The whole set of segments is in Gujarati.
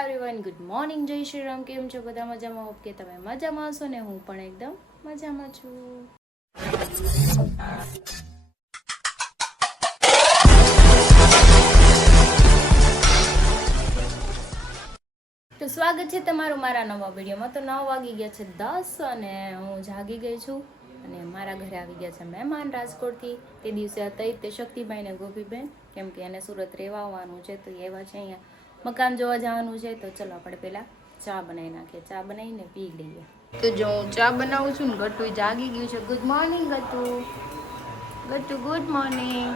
એવરીવન, ગુડ મોર્નિંગ, જય શ્રી રામ. કેમ છો બધા? મજામાં? હોપ કે તમે મજામાં હશો ને હું પણ એકદમ મજામાં છું. તો સ્વાગત છે તમારું મારા નવા વિડીયોમાં. તો 9 વાગી ગયા છે 10 અને હું જાગી ગઈ છું અને મારા ઘરે આવી ગયા છે મહેમાન રાજકોટથી. તે દિવસે હતા તે શક્તિભાઈ ને ગોપીબેન, કેમ કે એને સુરત રહેવા આવવાનું છે તો એવા છે અહીંયા મકાન જોવા જવાનું છે. તો ચલો આપણે પહેલા ચા બનાવી નાખીએ, ચા બનાવીને પી લઈએ. તો જો હું ચા બનાવું છું ને ગટ્ટુ જાગી ગયું છે. Good morning Gattu. Gattu good morning.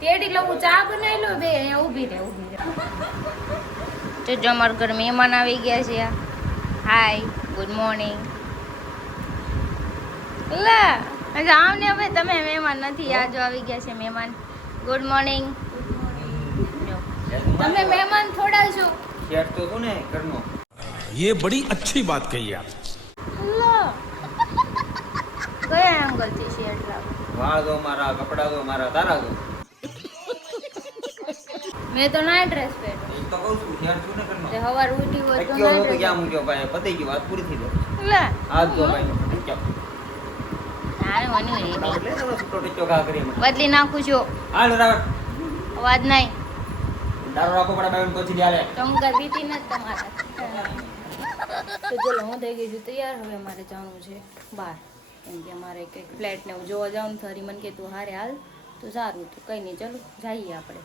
તેડી લો, હું ચા બનાવી લો. બે અહીંયા ઊભી રહે. તો જો અમારા ઘર મહેમાન આવી ગયા છે. હાય, ગુડ મોર્નિંગ. લા આમને હવે તમે મહેમાન નથી, આ જો આવી ગયા છે મહેમાન. Good morning. તમે મહેમાન થોડા છો. શેર તો તું ને ઘરનો. ये बड़ी अच्छी बात कही आप. લા કયા એંગલ થી શેડ રાખો? વાળ દો મારા, કપડા દો મારા, તારા દો. મેં તો ના ડ્રેસ પહેર્યો. એ તો કહું છું, શેર તું ને ઘરનો. તે હવાર ઉઠી હોય તો ક્યાં ના તો ડ્રેસ. ક્યાં મૂક્યો ભાઈ? પતી ગઈ વાત, પૂરી થઈ ગઈ. લા હાથ દો ભાઈ. ક્યાં? તારે મને રે લે તો છૂટો ટીચો ઘા કરી મને. બદલી નાખું છું. હાલ રાવણ. અવાજ નહીં. દારૂ રાખો પડા બાવન પછી ચાલે. ચમકા દીધી ને તમારા. તો ચલો હું થઈ ગઈ છું તૈયાર. હવે મારે જવાનું છે બહાર, કેમ કે અમારે કંઈક ફ્લેટ ને જોવા જવાનું થરી. મને કે તું હારે હાલ તો સારું. તો કંઈ નહીં, ચલો જઈએ આપણે.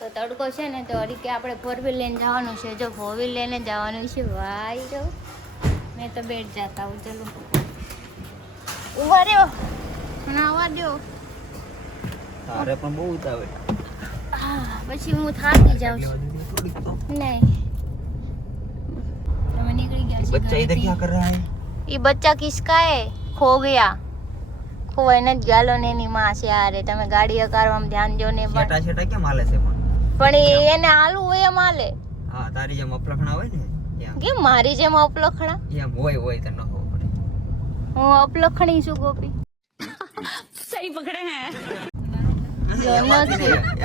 તો તડકો છે ને તો અડી કે આપણે 4 વ્હીલ લઈને જવાનું છે. જો 4 વ્હીલ લઈને જવાનું છે. ભાઈ જો મેં તો બેઠ જાતા હું. ચલો ઉભા રહ્યો અને આવવા દો. તારે પણ બહુ ઉતાવળ. પછી હું થાકી જાઉં છું. नहीं मैं निकल गया छी बच्चा इधर क्या कर रहा है? ये बच्चा किसका है? खो गया. ખોવાઈને જ ગાલો ને એની માં છે. આરે તમે ગાડી અકારવામાં ધ્યાન દો ને. છેટા છેટા કેમ હાલે છે પણ એને હાલું હોય એમ હાલે. હા, તારી જેમ અપલખણા હોય ને એમ. કેમ મારી જેમ અપલખણા? એમ હોય તને ન ખબર પડે. હું અપલખણી છું ગોપી. सही पकड़े हैं.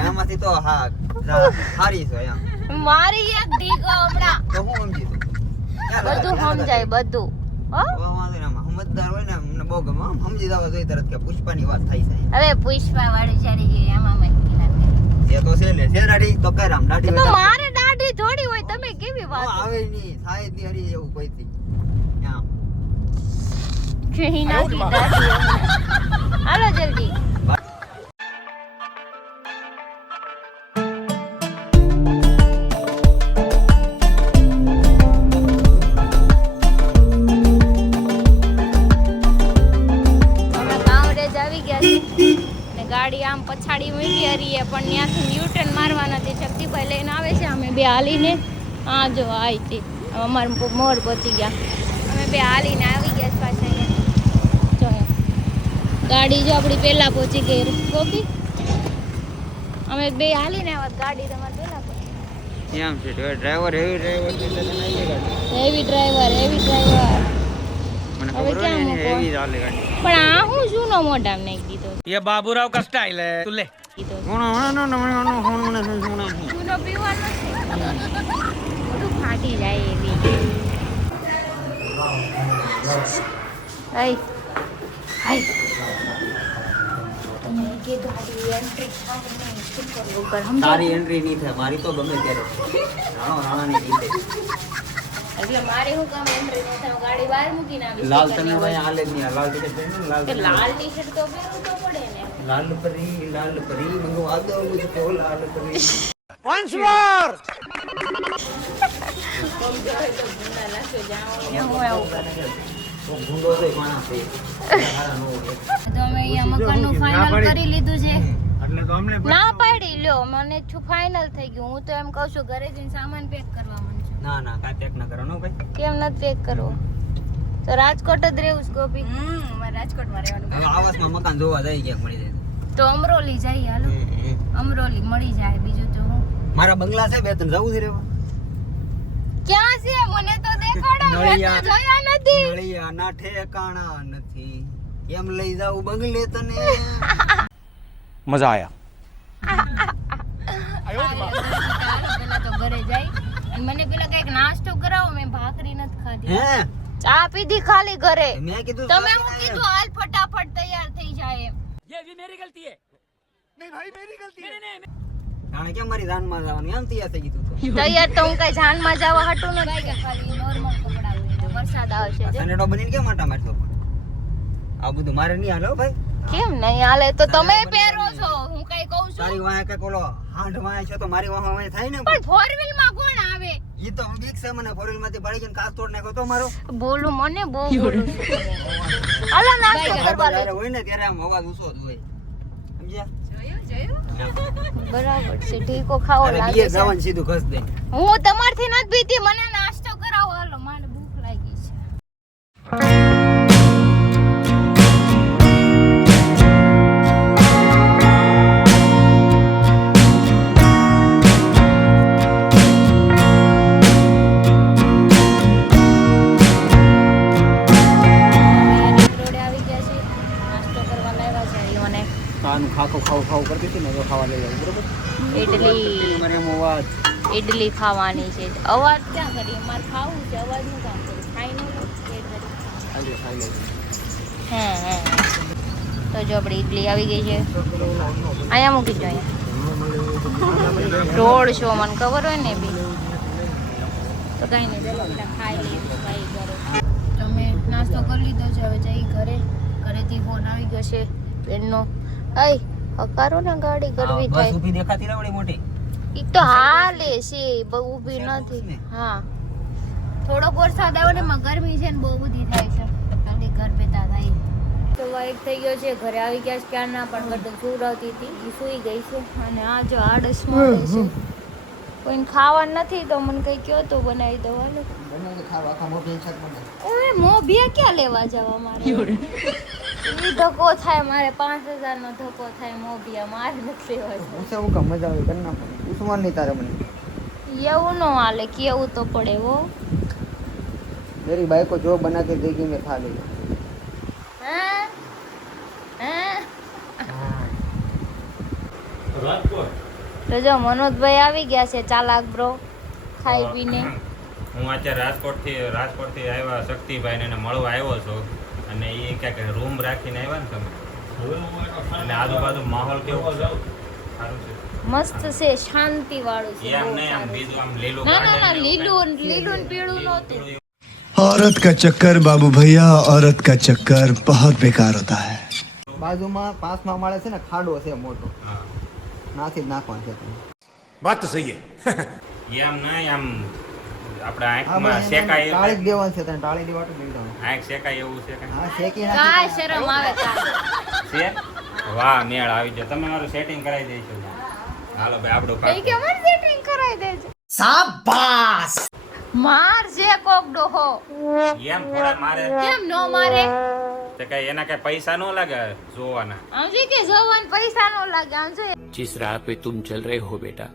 એમાંથી તો હા હારી છે એમ. મારી એક દીકો હમણાં તો હું સમજી તું. બધું સમજાય બધું. હો સમજદાર હોય ને અમને બહુ ગમે. આમ સમજી જાવ તો તરત કે પુષ્પાની વાત થાય છે. હવે પુષ્પા વાળી ચાલી ગઈ એમાં મેં કીધા એ તો છે લે છે દાઢી તો કર આમ દાઢી તો હોય મારે દાઢી થોડી હોય. તમે કેવી વાત આવે નહીં થાય ની હરી એવું કોઈ થી આમ કહી નાખી દાઢી. હાલો જલ્દી. ગાડી આમ પછાડી મૂકી હરીએ પણ ત્યાંથી યુટર્ન મારવાના તે શક્તિભાઈ લઈને આવે છે. અમે બે હાલીને આ જો આવી હતી અમારે મોર પહોંચી ગયા. અમે બે હાલીને આવી ગયા પાછા અહીંયા. જો ગાડી જો આપણી પહેલાં પહોંચી ગઈ. ગોપી અમે બે હાલીને આવ્યા, ગાડી તમારે પહેલાં પહોંચી. એમ છે ડ્રાઈવર હેવી ડ્રાઈવર એટલે તને આવી ગાડી. હેવી ડ્રાઈવર મને હવે ખબર ક્યાં હોય ને મૂકો? હેવી ચાલે ગાડી. પણ આ હું શું નો મોઢામાં નાખી દીધો ये बाबूराव का स्टाइल है. तू ले. કીધો હોણો ચૂનો પીવાનો છે. બધું ફાટી જાય એવી. હાય હાય તમે કીધું મારી એન્ટ્રી તારી એન્ટ્રી નહીં થાય, મારી તો ગમે ત્યારે રાણાની રીતે. એટલે મારે શું કામ એન્ટ્રી ન થાય? ગાડી બહાર મૂકીને આવી. લાલ તને ભાઈ હાલે જ નહીં. લાલ ટી-શર્ટ પહેરીને લાલ લાલ ટી-શર્ટ તો પહેરવું તો પડે ને. લાલ પરી મંગો આદો મુझको લાલ પરી. તો ગુંડો છે માણસ છે. સારા નો હોય. તો અમે અહીંયા મકાનનું ફાઇનલ કરી લીધું છે. એટલે તો અમને ના પાડી લ્યો, મને ફાઇનલ થઈ ગયું. હું તો એમ કહું છું ઘરે જઈને સામાન પેક કરવા માંડું છું. ના કાંઈ પેક ના કરવાનો ભાઈ. કેમ નથી પેક કરવો? તો રાજકોટ જ રહેવું છે ગોપી. મારે રાજકોટમાં રહેવાનું. હવે આવાસમાં મકાન જોવા જાય ક્યાંક મળી જાય. તો અમરોલી જઈએ હાલો. અમરોલી મળી જાય. બીજું તો હું મારા બંગલા છે 2-3 જવું છે રેવા. ક્યાં છે મને તો દેખાડો. મેં તો જોયા નથી. નળિયાના ઠેકાણા નથી એમ લઈ જાવ બંગલે તને. मजा आया. જાય અને મને પેલા કઈક નાસ્તો કરાવો. મેં ભાખરી નથી ખાધી. હે ચા પીધી ખાલી ઘરે. મેં કીધું તમે હું કીધું હાલ ફટાફટ તૈયાર થઈ જાય એમ. જાણે કેમ મારી જાનમાં જવાનું એમ તૈયાર થઈ ગયું તું તૈયાર તો હું કઈ જાનમાં જવા હટું નથી કે ખાલી નોર્મલ કપડા પહેરીને. વરસાદ આવશે જો. સનેડો બનીને કેમ આટા મારતો પણ આ બધું મારે નહીં હાલો ભાઈ. કેમ નહીં હાલે તો તમે પહેરો છો. હું કઈ કહું છું તારી વાંહે કઈક ઓલો હાંઢ વાંહે છે તો મારી વાંહે થાય ને પણ ફોર વ્હીલ માં કોણ આવે? ઈ તો બીક છે મને ફોર વ્હીલ માંથી પડી ગઈને કાચ તોડ નાખ્યો તો મારો બોલું મને બહુ બોલું છું. હાલો નાસ્તો કરવા લો. ત્યારે હોય ને ત્યારે આમ અવાજ ઊંચો જ હોય સમજ્યા બરાબર છે. ઠીકો ખાવો અરે લાગે બીએ છે. જવાનું સીધું ઘસ દે હું તમારથી નથી બીતી. મને નાસ્તો કરાવો. હાલો મને ભૂખ લાગી છે. રોડે આવી ગયા છે. નાસ્તો કરવા લાવ્યા છે ઈઓને. ખાવાનું ખાવ કરતી હતી ને તો ખાવા લઈ આવી બરોબર ઇડલી મને એમ અવાજ ઇડલી ખાવાની છે. અવાજ ક્યાં કરી? મારે ખાવું છે. અવાજનું કામ કરું. ખાઈ ન લઉં પેટ ભરી. ખાઈ લે હે તો જો આપણી ઇડલી આવી ગઈ છે. અહીંયા મૂકી દો. અહીંયા રોડ શો મને ખબર હોય ને બી તો કઈ નહીં. ચલો બધા ખાઈ લઈએ તો ભાઈ ઘરે. તમે નાસ્તો કરી લીધો છે. હવે જઈ ઘરે. ઘરેથી ફોન આવી ગયો છે બેનનો. અય હકારો ને ગાડી કરવી બસ થાય. ઊભી દેખાતી રહે વળી મોટી ઈ તો હાલે છે. બહુ ઊભી નથી. હા થોડોક વરસાદ આવ્યો ને એમાં ગરમી છે ને બહુ બધી થાય છે. ખાલી ઘર બેઠા થાય. તો વાઈક થઈ ગયો છે. ઘરે આવી ગયા છે ક્યારના પણ કરતો સુરાવતી હતી. એ સૂઈ ગઈ છે અને આ જો આડસ મળે છે. કોઈને ખાવા નથી તો મને કઈ કયો તો બનાવી દો. હાલો બને ખાવા આખા મોટી શાક બને ઓય મોભિયા ક્યાં લેવા જવા મારે? ઈ ધક્કો થાય મારે. 5000 નો ધક્કો થાય મોભિયા. મારે નથી લેવા જવા. ઉસે હું કામ મજા આવે કર ના પડે ઉસમાન નહીં તારે મને એવું નો હાલે. કેવું તો પડે હો. मेरी बाइक को जो बना के देगी मैं खा लेगा તો જો મનોજભાઈ આવી ગયા છે. ચાલાક બ્રો ખાઈ પીને. હું અત્યારે રાજકોટથી આવ્યા શક્તિભાઈ ને મળવા આવ્યો છું અને એ ક્યાંક રૂમ રાખીને આવ્યા ને તમે અને આજુબાજુ માહોલ કેવો છે? સારું છે મસ્ત છે. શાંતિ વાળું છે. એમ બહુ નહીં આમ સારું છે. બીજું આમ લીલું ના ના ના garden ને એવું લીલું ને પીળું નહોતું. औरत का चक्कर बाबू भैया औरत का चक्कर बहुत बेकार होता है બાજુમાં પાંચમા માળે છે ને ખાડો છે મોટો હા. નાથી જ નાખવાનું છે बात तो सही है એમ નહીં આમ આપણા આંખમાં શેકાય ટાળી જ દેવાનું છે તને ટાળી દેવાનું નહીં દેવાનું આંખ શેકાય એવું છે કે હા શેકી કાંઈ શરમ આવે તારે. છે વાહ મેળ આવી જાય તમે મારું સેટિંગ કરાવી દઈશું હાલો ભાઈ આપણું કઈ કે ખાતું મને સેટિંગ કરાવી દેજો. માર જે કોક ડોહો. એમ થોડા મારે કેમ નો મારે? તો કઈ એના કઈ પૈસા ન લાગે જોવાના આમ છે કે જવાન પૈસા નો લાગે. આમ છે जिस राह पे तुम चल रहे हो बेटा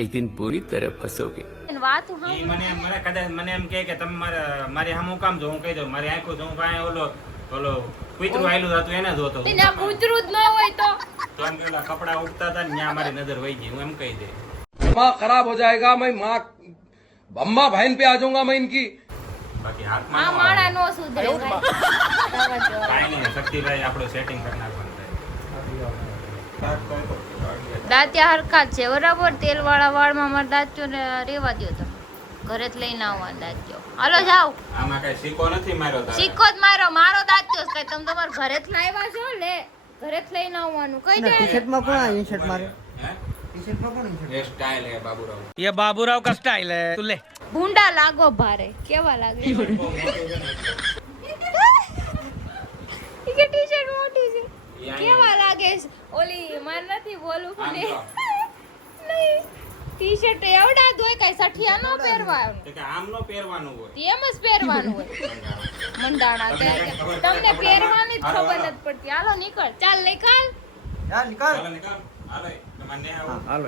एक दिन पूरी तरह फंसोगे વાતું ઈ હા. મને કદાચ મને એમ કહે કે તમે મારી સામું કામ જો હું કહી દઉં મારી આંખો જો હું પાસે ઓલો કૂતરું આયલું હતું એને જોતો તેને આ કૂતરું જ ન હોય તો તો એમ પેલા કપડા ઉગતા હતા ને ત્યાં મારી નજર વહી ગઈ હું એમ કહી દે दिमाग खराब हो जाएगा मैं माँ अम्मा बहन पे आ जाऊंगा मैं इनकी બાકી આ હાથમાં ન માણા આવે. નો સુધરે ભાઈ. આવા જો. કાંઈ નહીં શક્તિભાઈ આપણું સેટિંગ કરી નાખવાનું દાંતિયા હરખા જ છે બરાબર. તેલ વાળા વાળમાં મારા દાંત્યો ને રેવા દ્યો તમે. ઘરે જ લઈને આવવા દાંત્યો. હાલો જાઓ. આમાં કઈ સિક્કો નથી માર્યો તારે સિક્કો જ મારો દાંત્યો જ કઈ. તમે તમારા ઘરે જ લાવ્યા છો લે. ઘરે જ લઈને આવવાનું કઈ દે. ટી શર્ટમાં કોણ આ શર્ટ મારે હે? ટી શર્ટમાં કોણ એ સ્ટાઇલ હે બાબુરાવ ये बाबूराव का स्टाइल है तू ले ભૂંડા લાગો ભારે. કેવા લાગે? ઈ કે ટી-શર્ટ મોટી છે. કેવા લાગે છે? ઓલી માર નથી બોલું આમ ને. જો. નહીં ટી-શર્ટ એવડા જ હોય કઈ સઠિયા નો પહેરવાનું. તો કે આમ નો પહેરવાનું હોય એમ જ પહેરવાનું હોય. મંડાણા કે તમને પહેરવાની જ ખબર નથી પડતી. હાલો નીકળ. ચાલ નીકળ. યાર નિકાલ ચાલો નીકળ હાલો તમને આવો હાલો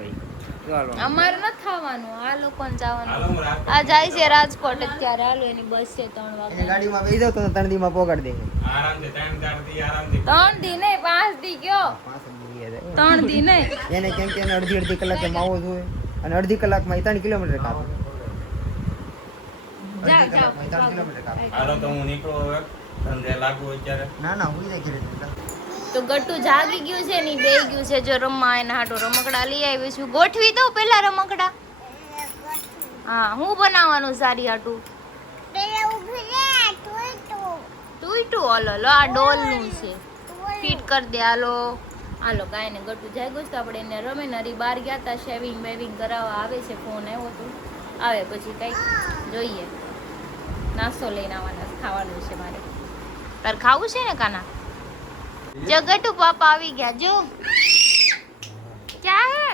ચાલો અમારે નથી થવાનું. આ લોકોને હાલો જવાનું. હું રાજકોટ આ જાય છે રાજકોટ અત્યારે. હાલો એની બસ છે 3 એને વાગે. ગાડીમાં બેસી જાવ તો 3 દીમાં પોગાડ દે આરામથી 3-4 દી આરામથી 3 દી નહીં 5 દી ગયો. 3 દી નહીં. એને કેમ કે એને અડધી કલાકે માવો જોઈએ અને અડધી કલાકમાં 3 કિલોમીટર કાપે. જાઓ, અડધી જાઓ, કલાકમાં 3 કિલોમીટર કાપે. હાલો તો હું નીકળું હવે ધંધે લાગુ અત્યારે. ના હું નહીં ઘરે. તો ગટ્ટુ જાગી ગયું છે ને બે ગયું છે જો રમવા એના હાટો રમકડા લઈ આવી છું. ગોઠવી દઉં પેલા રમકડા. હા હું બનાવવાનું સારી હાટું ટુઈટું હાલો લો આ ડોલનું છે ફિટ કરી દે હાલો હાલો કાંઈ ને ગટ્ટુ જાગ્યું છે તો આપણે એને રમે નરી બહાર ગયા હતા શેવિંગ બેવિંગ કરાવવા આવે છે ફોન આવ્યો હતો આવે પછી કંઈક જોઈએ નાસ્તો લઈને આવવાના ખાવાનું છે મારે તારે ખાવું છે ને કાના जगटू पापा આવી ગયા जो क्या है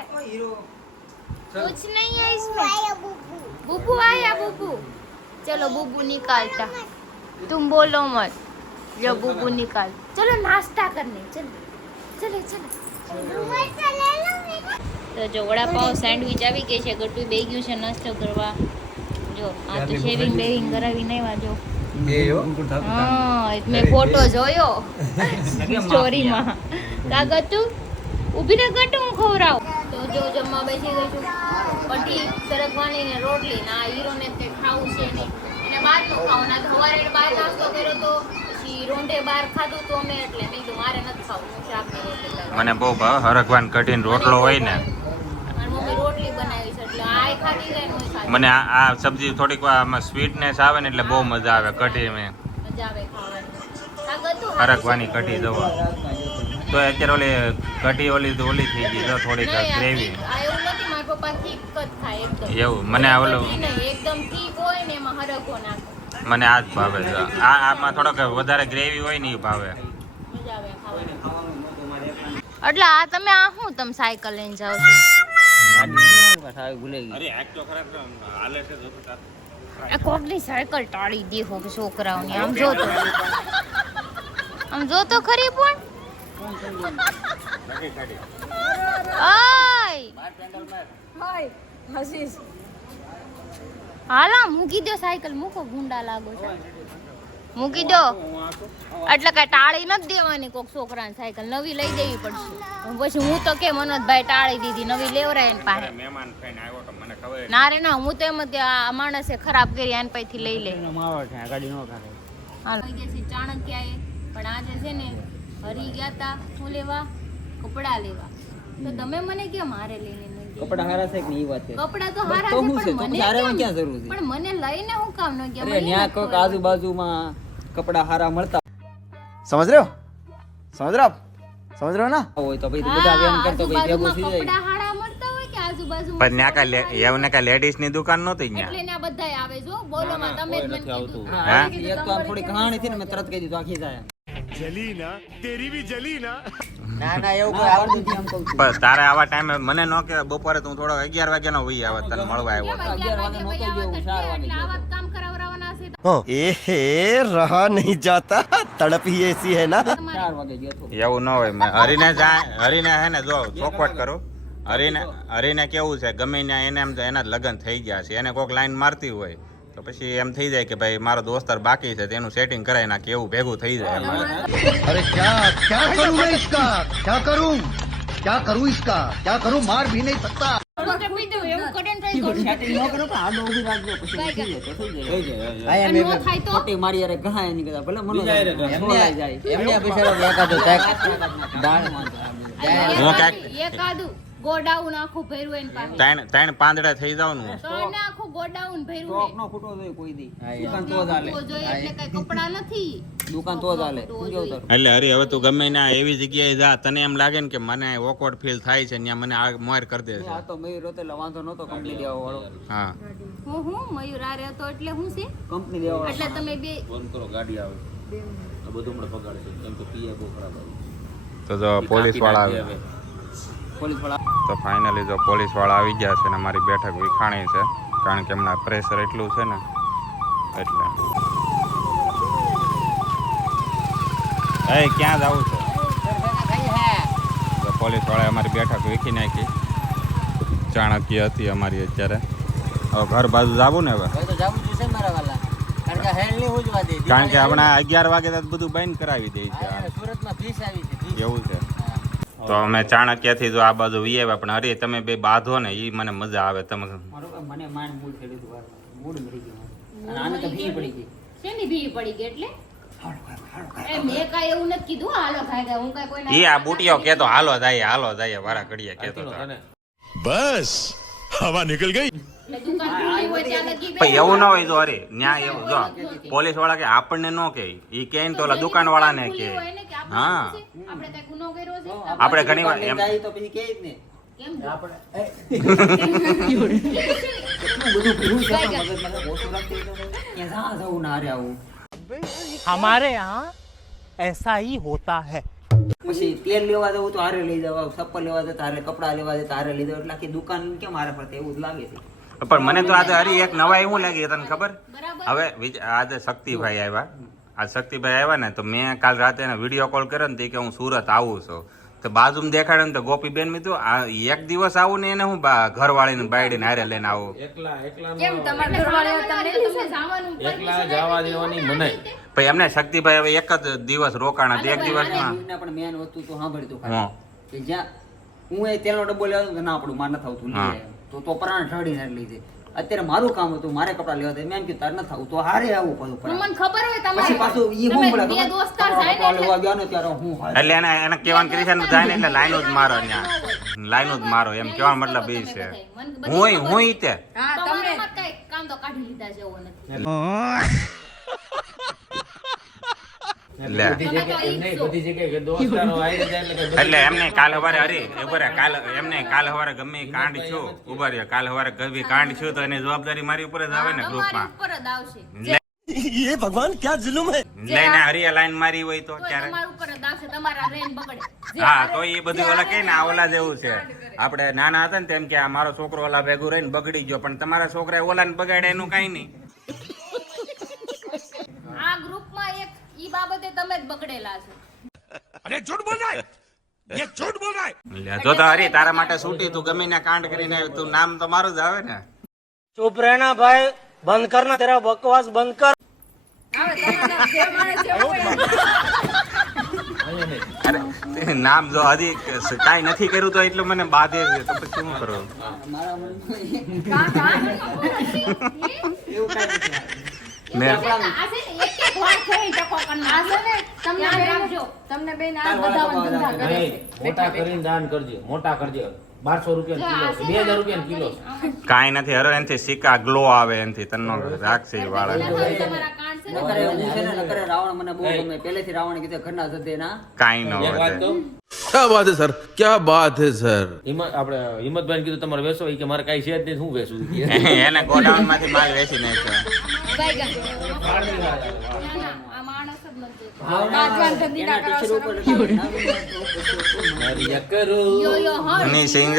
कुछ नहीं है इसमें बुबू आया बुबू चलो बुबू निकालता तुम बोलो मत जो बुबू निकाल चलो नाश्ता करने चलो चलो चलो तो जो वड़ा पाव सैंडविच આવી ગઈ છે ગટુ બે ગયું છે નાસ્તો કરવા જો આ તો શેવિંગ બેવિંગ કરાવી નહીં વાજો હા મેં ફોટો જોયો સ્ટોરીમાં કાગતું ઊભી ને ગટુ હું ખવરાવ તો જો જમવા બેસી ગઈ છું કઢી સરગવાની ને રોટલી ના હીરોને તે ખાવું છે નહીં એને બહાર નું ખાવું ના સવારે બહાર નાસ્તો કર્યો તો પછી રોંઢે બહાર ખાધું તો અમે એટલે મેં કીધું મારે નથી ખાવું હું શાક ને રોટલી ખાવું મને બહુ ભાવ હરખવાન કઢીને રોટલો હોય ને મારી મમ્મી રોટલી બનાવી છે એટલે આ ખાધી જાય ને ખાધી મને આ સબ્જી થોડીક આમાં સ્વીટનેસ આવે ને એટલે બહુ મજા આવે કઢી મેં મજા આવે ખાવાની કાગતું હરખવાની કઢી દવા તો અત્યારે ઓલી કઢી ઓલી થઈ ગઈ તો થોડીક ગ્રેવી આ એવું નથી મારા પપ્પા થીક જ ખાય એકદમ એવું મને આ ઓલું નહીં એકદમ થીક હોય ને એમાં હરકો નાખો મને આ જ ભાવે છે આમાં થોડોક વધારે ગ્રેવી હોય ને એ ભાવે મજા આવે ખાવાની એટલે આ તમે આ શું તમે સાયકલ લઈને જાઓ છો આ કોકની સાયકલ ટાળી દેખો કે છોકરાઓની આમ જો તો ખરી પણ હાલા મૂકી દો સાયકલ મૂકો ગુંડા લાગો છો મૂકી દો એટલે કઈ ટાળી નથી દેવાની કોક છોકરાને સાયકલ નવી લઈ દેવી પડશે પછી હું તો કે મનોજભાઈ ટાળી દીધી નવી લેવરાય એને પાસે મહેમાન થઈને આવ્યો તો મને ખબર ના રે ના હું તો એમ જ આ માણસે ખરાબ કરી એને પાસેથી લઈ લે ચાણક્યાએ પણ આજે છે ને હરી ગયા તા હું લેવા કપડા લેવા તો તમે મને કેમ હારે લઈને નહીં ગયા? કપડા હારા છે કે નહીં વાત છે કપડા તો હારા તો છે શું છે? પણ તો મને હારામાં કેમ? ક્યાં જરૂર છે? પણ મને લઈને હું કામ ન ગયા? અરે મને ન્યા નથી કોઈક ખબર. આજુબાજુમાં કપડા હારા મળતા समझ रहे हो समझ रहे हो आप समझ रहे हो ना હોય તો ભાઈ બધા વેન કરતો ભાઈ ભેગું થઈ આજુબાજુમાં જાય. કપડા હારા મળતા હોય કે આજુબાજુમાં પણ ત્યાં કાંઈ એવું કાંઈ લેડીઝની દુકાન નહોતી એટલે ત્યાં ના બધાય આવે જો બોલોમાં તમે જ મને કીધું. હા? એક તો આમ થોડી કહાણી થી ને મેં તરત કહી દીધું આખી જાય. जली ना तेरी भी जली ना ના એવું કોઈ આવડતું નથી આમ કહું છું. બસ તારે આવા ટાઈમે મને ન કે બપોરે તું થોડો 11 વાગ્યાનો વહી આવે તને મળવા આવ્યો કેમ 11 વાગે નહોતો ભાઈ ગયો, આવા 4 વાગે એટલે ગયો. આવા જ કામ કરાવરાવાના હશે ए रहा नहीं जाता तड़प ही ऐसी है ना 4 વાગે ગયો તો. એવું ન હોય મેં હરીને હે ને જો ચોખવટ કરો હરીને કેવું છે ગમે ને એને એમ એના જ લગ્ન થઈ ગયા છે એને કોઈક લાઈન મારતી હોય તો પછી એમ થઈ જાય કે ભાઈ મારો દોસ્તાર બાકી છે તેનું સેટિંગ કરાવી નાખે એવું ભેગું થઈ જાય અમારે. अरे क्या क्या करूं मैं इसका क्या करूं इसका क्या करूं मार भी नहीं सकता ડોક્ટર પીધું એવું કરે ને તોય કરું. સેટિંગ ન કરો પણ આડો ઊભી રાખજો પછી થઈ જાય તો થઈ જાય. હા, અને એમ નો થાય તો? ખોટી મારી યારે ગહાય ની કદા ભલે મનો સોલાઈ જાય. એમને બિચારો એકાદો ટેક દાળ માંગે. હું કાંઈક- એકાદું ગોડાઉન આખું ભર્યું એને પાસે ત્રણ પાંદડા થઈ જવાનું તો એને આખું ગોડાઉન ભર્યું સ્ટોક નો ખૂટો જોઈએ કોઈ દી. દુકાન તો જ હાલે. જોઈએ એટલે કઈ કપડા નથી દુકાન તો જ હાલે. શું કેવું તારું? એટલે હરી હવે તું ગમે ના એવી જગ્યાએ જા તને એમ લાગે ને કે મને ઓકવર્ડ ફીલ થાય છે ત્યાં મને આ મોર કરી દે છે આ તો મયુર હતો એટલે વાંધો નતો કંપની દેવા વાળો. હા હું મયુર આરે હતો એટલે હું છે કંપની દેવા વાળો. એટલે તમે બે તો જો પોલીસ વાળા આવે પોલીસ વાળા તો ફાઇનલી જો પોલીસ વાળા આવી ગયા છે ને અમારી બેઠક વિખાણી છે કારણ કે એમના પ્રેશર એટલું છે ને એટલે એ ક્યાં જવું છે તો પોલીસ વાળાએ અમારી બેઠક વીખી નાખી ચાણક્ય હતી અમારી અત્યારે હવે ઘર બાજુ જવું ને હવે હવે તો જાવું જોઈશે મારા વાલા. કારણ કે હેન્ડ ની ઉજવા દે. કારણ કે હમણાં 11 વાગે તો બધું બંધ કરાવી દે છે સુરતમાં ફીસ આવી છે. ફીસ. એવું છે તો અમે ચાણક્યથી જો આ બાજુ વી આવ્યા પણ અરે તમે બે બાંધો ને એ મને મજા આવે તમે મારો કામ મને માઇન્ડ મૂડ થઈ ગયું મૂડ મરી ગયો અને આને તો ભી પડી ગઈ શેની ભી પડી ગઈ એટલે એ મેં કાંઈ એવું નથી કીધું હાલો ખાઈ ગયા હું કાંઈ કોઈને ઈ આ બુટિયો કેતો હાલો જાય વારા ઘડીએ કેતો बस हवा निकल गई એટલે દુકાન ખુલ્લી હોય ત્યાં લગી પણ એવું ના હોય જો અરે ન્યા એવું જો પોલીસ વાળા કે આપણને નો કે ઈ કે ને તો ઓલા દુકાન વાળાને કે હા આપણે કઈ ગુનો કર્યો છે આપણે ઘણી વાર એમ જાય તો પછી કે જ ને કેમ આપણે બધું ભૂલ છે મગજમાં ઓછું રાખતી તો ત્યાં જા જવું ના રે આવું हमारे यहाँ ऐसा ही होता है પછી તેલ લેવા જવું તો હારે લઈ જવા ચપ્પલ લેવા જતા હારે કપડા લેવા જતા હારે લઈ જવા એટલે આખી દુકાન કેમ હારે ફરતે એવું જ લાગે છે પણ મને તો આજે હરી એક નવાઈ એવું લાગી તને ખબર હવે આજે શક્તિભાઈ આવ્યા આ શક્તિભાઈ આવ્યા ને તો મેં કાલ રાતે એને વિડીયો કોલ કર્યો ને તે કે હું સુરત આવું છું તો બાજુમાં દેખાડે ને તો ગોપીબેન મીધું આ એક દિવસ આવું ને એને હું ઘરવાળીને બાયડીને હારે લઈને આવું કેમ તમારા ઘરવાળા તમને જવાનું એકલા જવા દેવાની મનાઈ પછી એમને શક્તિભાઈ હવે એક જ દિવસ રોકાણા તો એક દિવસમાં પણ મેન વસ્તુ તો સાંભળી તો હા કે જ્યાં હું એ તેલનો ડબ્બો લેવા તો ના આપણું માર નથી આવતું લઈ આવ્યો. તો પરાણ ઢળીને લીધે અત્યારે મારું કામ હતું મારે કપડા લેવા હતા મેં એમ કીધું તાર નથી આવું તો હારે આવું પાછું પરાણ. મને ખબર હોય પછી પાછું ઈ હું બોલે બે દોસ્તાર જાય ને કપડા લેવા ગયા ને ત્યારે હું હારે. એટલે એને કહેવાનું ક્રિશન જાય ને એટલે લાઈનો જ મારો ત્યાં લાઈનો જ મારો એમ કહેવાનો મતલબ એ છે હું ઈ તે હા તમને કઈ કામ તો કાઢી લીધા જેવો નથી બધી જગ્યાએ કે દોસ્તારો આવી જાય એટલે કે એટલે એમને કાલ હવારે હરી ઉભા કાલ એમને કાલ હવારે ગમે ઈ કાંડ છું ઉભા રહ્યો કાલ હવારે ગમે કાંડ છું તો એની જવાબદારી મારી ઉપર જ આવે ને ગ્રુપમાં ઉપર જ આવશે ये भगवान क्या जुल्म है લઈને હરિયા લાઈન મારી હોય તો ત્યારે તમારા ઉપર જ આવશે તમારા રેન બગડે હા તો એ બધું ઓલા કે ને આ ઓલા જેવું છે આપણે નાના હતા ને તેમ કે આ મારો છોકરો ઓલા ભેગું રહીને બગડી ગયો પણ તમારા છોકરા ઓલાને બગાડે એનું કઈ નહીં આ ગ્રુપમાં એક ઈ બાબતે તમે જ બગડેલા છો अरे झूठ बोल रहा है ये झूठ बोल रहा है લે જો તો હરી તારા માટે છૂટી તું ગમે ને કાંડ કરીને આવ્યો, તું નામ તો મારું જ આવે ને चुप रहना भाई बंद करना तेरा बकवास बंद कर અરે તે નામ જો હજી કાંઈ નથી કર્યું તો એટલું મને બાધે છે તો પછી શું કરું મારા મનમાં એવું કાંઈ નથી. ને તમને બેન નહીં, મોટા કરીને દાન કરજે મોટા કરજે 1200 રૂપિયા કિલો 2000 રૂપિયા કિલો કાંઈ નથી હરો એનાથી સિક્કા ગ્લો આવે એનાથી તન્નો રાખશે ઈ વાળા નકરે હું છે ને નકરે રાવણ મને બહુ ગમે પહેલેથી રાવણ કીધે ઘરના જતે ના કાંઈ ન એક વાત વધે કહું क्या बात है सर क्या बात है सર આપણે હિંમતભાઈ કીધું તમારે વેચો ઈ કે મારે કાંઈ છે જ નહીં શું વેચું એને ગોડાઉન માંથી માલ વેચી નાખ્યો એના ટીચર ઉપર લગાવી. કરું ની સિંગ